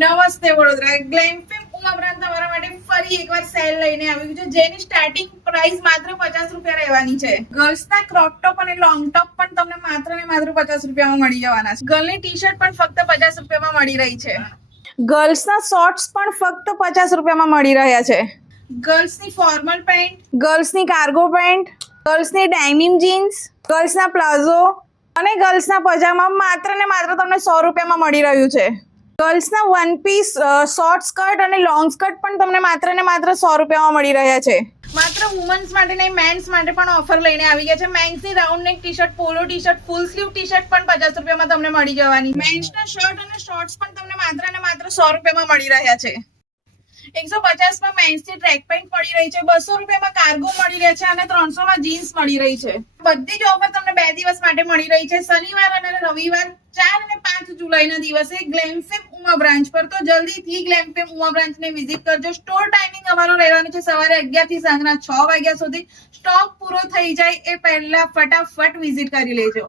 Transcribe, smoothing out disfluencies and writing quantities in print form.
નમસ્તે વડોદરા. ગ્લેમફેમ ઉમા બ્રાન્ડ તમારા માટે ફરી એકવાર સેલ લઈને આવ્યું છે, જેની સ્ટાર્ટિંગ પ્રાઇસ માત્ર 50 રૂપિયા રહેવાની છે. ગર્લ્સના ક્રોપ ટોપ અને લોંગ ટોપ પણ તમને માત્ર ને માત્ર 50 રૂપિયામાં મળી જવાના છે. ગર્લની ટી શર્ટ પણ ફક્ત 50 રૂપિયામાં મળી રહી છે. ગર્લ્સના શોર્ટ્સ પણ ફક્ત 50 રૂપિયામાં મળી રહ્યા છે. ગર્લ્સની ફોર્મલ પેન્ટ, ગર્લ્સની કાર્ગો પેન્ટ, ગર્લ્સની ડેનિમ જીન્સ, ગર્લ્સના પ્લાઝો અને ગર્લ્સના પજામા માત્ર ને માત્ર તમને 100 રૂપિયામાં મળી રહ્યું છે. ગર્લ્સના વન પીસ શોર્ટ સ્કર્ટ અને લોંગ સ્કર્ટ પણ તમને માત્ર ને માત્ર 100 રૂપિયામાં મળી રહ્યા છે. માત્ર વુમન્સ માટે નહીં, મેન્સ માટે પણ ઓફર લઈને આવી ગયા છે. મેન્સની round neck T shirt, polo T shirt, full sleeve T shirt પણ 50 રૂપિયામાં તમને મળી જવાની. મેન્સના શર્ટ અને શોર્ટ્સ પણ તમને માત્ર ને માત્ર 100 રૂપિયામાં મળી રહ્યા છે. 150 માં મેન્સની ટ્રેક પેન્ટ મળી રહી છે, 200 રૂપિયામાં કાર્ગો મળી રહ્યા છે અને 300 માં જીન્સ મળી રહી છે. બધી જ ઓફર તમને 2 દિવસ માટે મળી રહી છે, શનિવાર અને રવિવાર 4 અને 5 જુલાઈના દિવસે ગ્લેમફેમ ઉમા બ્રાન્ચ પર. તો જલ્દીથી ગ્લેમફેમ ઉમા બ્રાન્ચને વિઝિટ કરજો. સ્ટોર ટાઈમિંગ અમારો રહેવાનો છે સવારે 11 થી સાંજના 6 વાગ્યા સુધી. સ્ટોક પૂરો થઈ જાય એ પહેલા ફટાફટ વિઝિટ કરી લેજો.